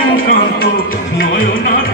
Hemkanta নয়নাধীরা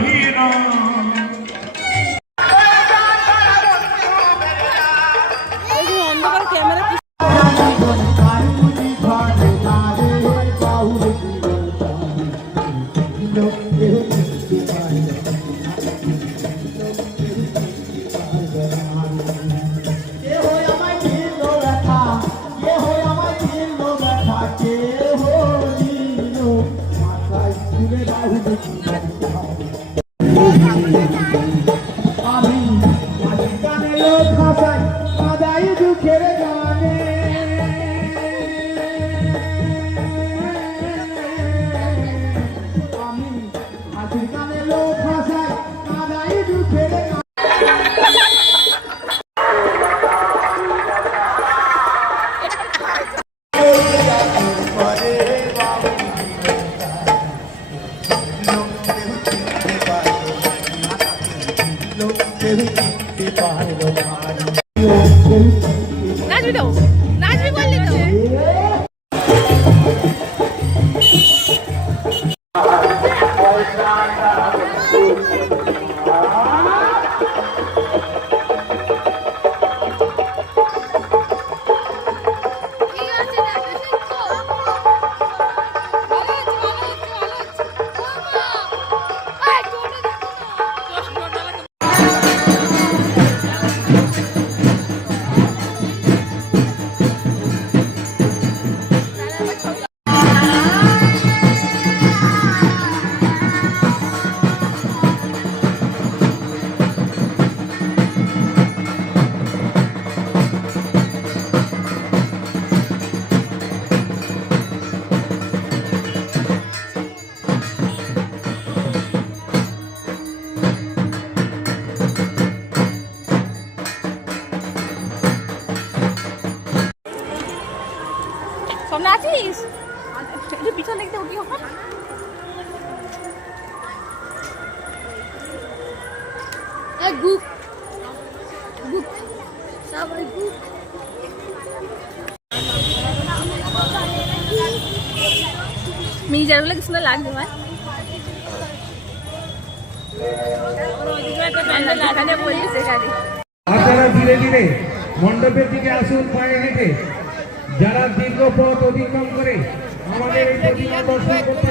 Ah, সব নাচিস একটু পিছন দেখতে উঠি ওখান এই গুপ গুপ সবাই গুপ মিনি জারগুলো কি সুন্দর লাগছে ভাই প্যান্ডেল লাগানো বললি সেখানে আপনারা ধীরে ধীরে মণ্ডপের দিকে আসুন পায়ে হেঁটে যারা দীর্ঘ পথ অতিক্রম করে আমাদের এই প্রতিমা দর্শন করতে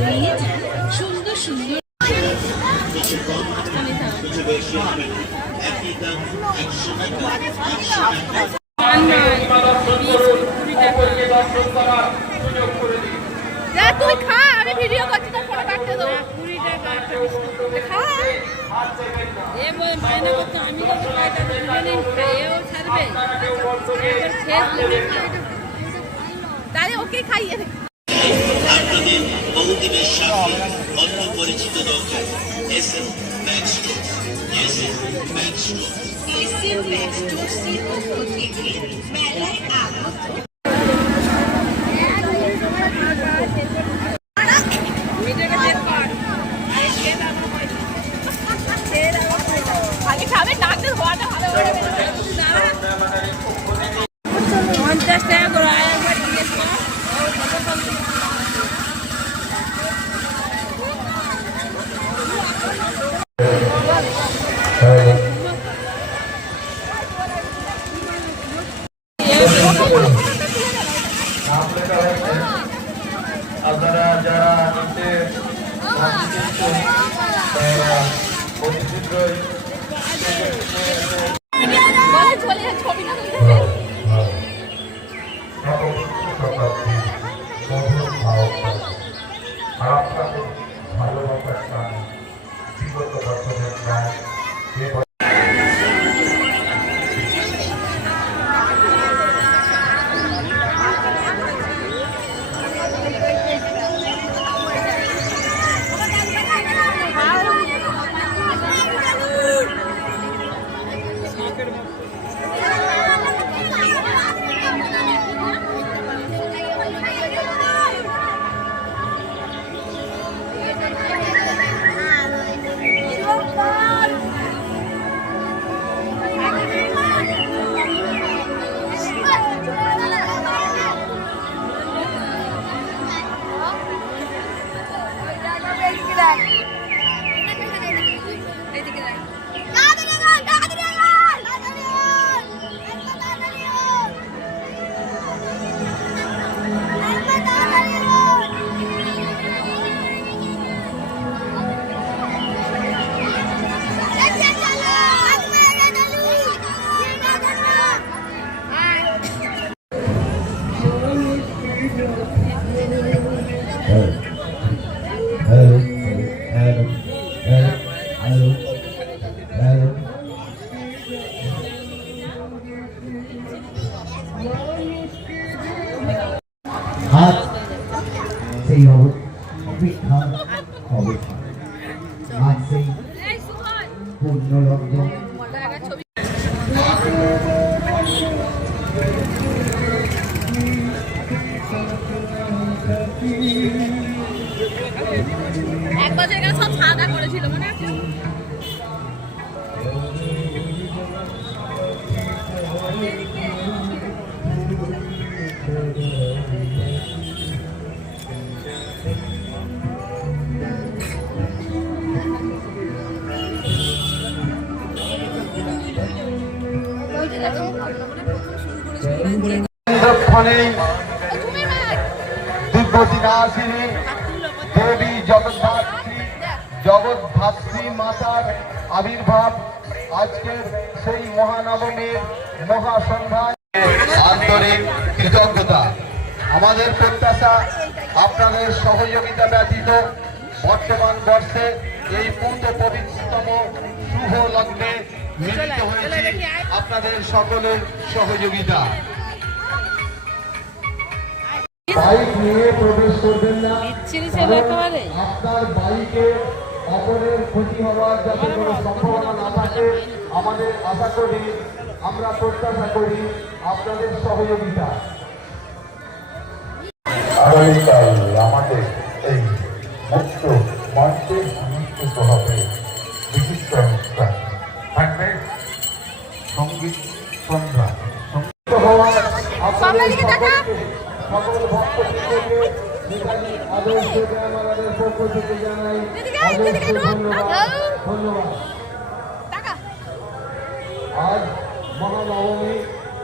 নিয়ে তুই খা আমি ভিডিও করছি তোর ফটো কাটতে দাও কুড়ি টাকা খা এ বই মায়না করছে আমি কত খাই তাতে এও ছাড়বে তাহলে ওকে খাইয়ে দে আপনাদের বহুদিনের সাথে অন্য পরিচিত দোকান S M bag store S M পক্ষ থেকে মেলায় আগত। পঞ্চাশ টাকা কর আপনারা যারা নিচে তারা অতি শীঘ্রই বলে সেই অব- অপেক্ষা অবস্থা আজ আবির্ভাব আজকের সেই মহানবমীর মহাসন্ধ্যায়। আন্তরিক কৃতজ্ঞতা। আমাদের প্রত্যাশা আপনাদের সহযোগিতা ব্যতীত বর্তমান বর্ষে এই পূর্ত পবিত্রতম শুভ লগ্নে মিলিত হয়েছে আপনাদের সকলের সহযোগিতা। বাইক নিয়ে প্রবেশ করবেন না। আপনার বাইকে অপরের ক্ষতি হওয়ার যাতে কোনো সম্ভাবনা না থাকে আমাদের আশা করি আমরা প্রত্যাশা করি আপনাদের সহযোগিতা। আগামীকাল আমাদের এই মুক্ত মঞ্চে অনুষ্ঠিত হবে। বিশিষ্ট অনুষ্ঠান থাকবে সংগীত সন্ধ্যা। সুস্থ হওয়ার আপনাদের সকলকে সকল ভক্তবৃন্দকে আজ মহানবমী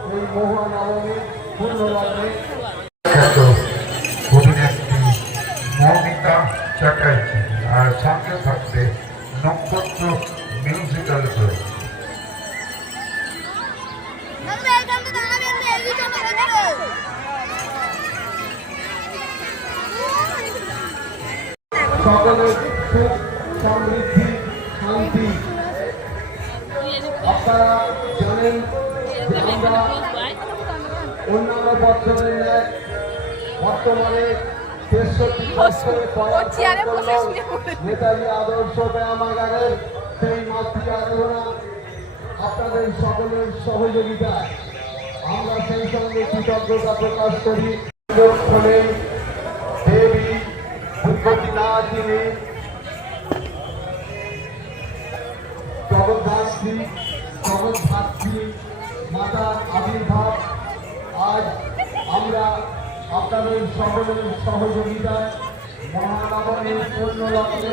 এই মহানবমী পূর্ণলগ্নে খ্যাত অভিনেত্রী মৌমিতা চ্যাটার্জি আর সঙ্গে থাকবে নক্ষত্র মিউজিক্যাল গ্রুপ সুখ সমৃদ্ধি শান্তি আপনারা জানেন অন্যান্য বছরের ন্যায় বর্তমানে তেষট্টি বছরে চেয়ারে পদার্পণ বসে করলাম শুয়ে পড়ে। নেতাজি আদর্শ ব্যায়ামাগারের সেই মাতৃ আরাধনা আপনাদের সকলের সহযোগিতায় আমরা সেই সঙ্গে কৃতজ্ঞতা প্রকাশ করি দেবী ভূপতিনাথিনী জগদ্ধাত্রী জগদ্ধাত্রী মাতার আবির্ভাব। আজ আমরা আপনাদের সকলের সহযোগিতায় মহানগরের পূর্ণ লক্ষ্যে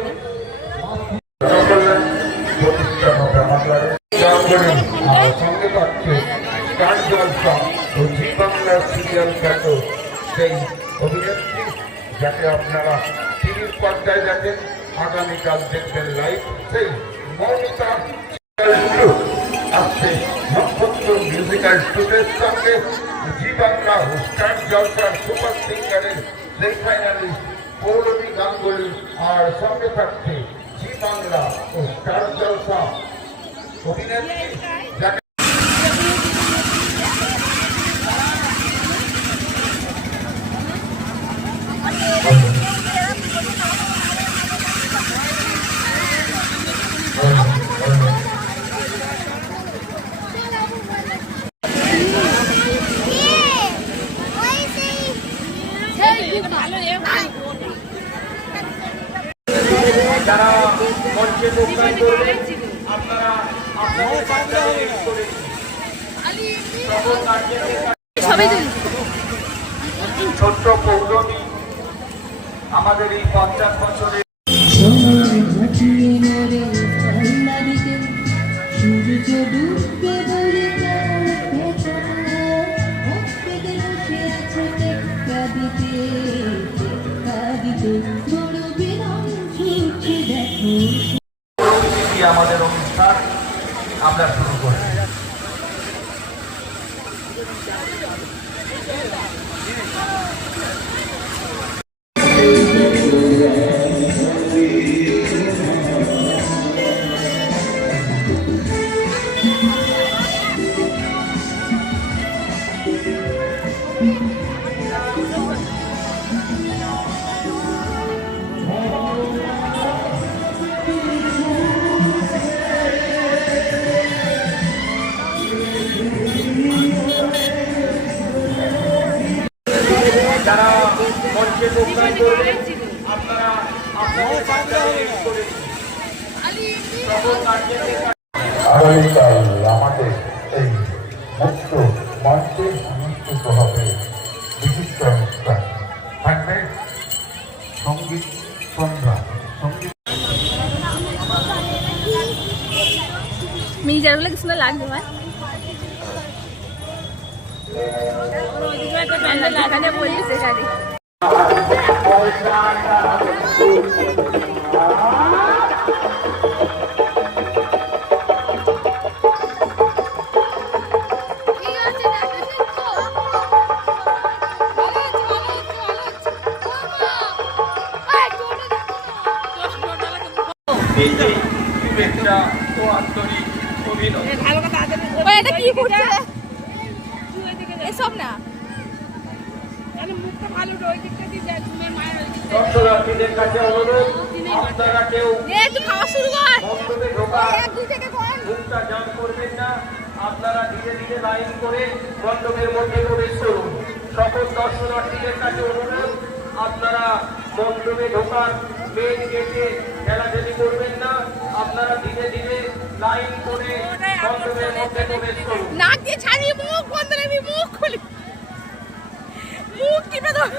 সিরিয়াল সেই যাকে আপনারা টিভির পর্দায় দেখেন আগামীকাল দেখবেন লাইভ সেই মৌমিতা আসছে নক্ষত্র মিউজিক্যাল সুপার সিঙ্গারের সেই ফাইনালিস্ট পৌলমী গাঙ্গুলি আর সঙ্গে থাকছে জি অভিনেত্রী বিরাম ছুটছে দেখো। পরিস্থিতি আমাদের অনুষ্ঠান? আমরা শুরু করি। সংগীত সন্ধ্যা সংগীত মিনিজারগুলো কি সুন্দর লাগছে ভাই প্যান্ডেল লাগানে বলিস প্রীতি, শুভেচ্ছা ও আন্তরিক এটা কি করছে? এসব না। ওই দিকটা দর্শনার্থীদের কাছে অনুরোধ আপনারা কেউ মুখটা জাম করবেন না আপনারা ধীরে ধীরে লাইন করে মণ্ডপের মধ্যে প্রবেশ করুন। সকল দর্শনার্থীদের কাছে অনুরোধ আপনারা মণ্ডপে ঢোকার মেন গেটে ঠেলাঠেলি করবেন না আপনারা ধীরে ধীরে লাইন করে মণ্ডপের মধ্যে প্রবেশ করুন। নাক দিয়ে ছাড়িয়ে মুখ বন্ধ রাখবি মুখ খুলি। মুখ টিপে ধর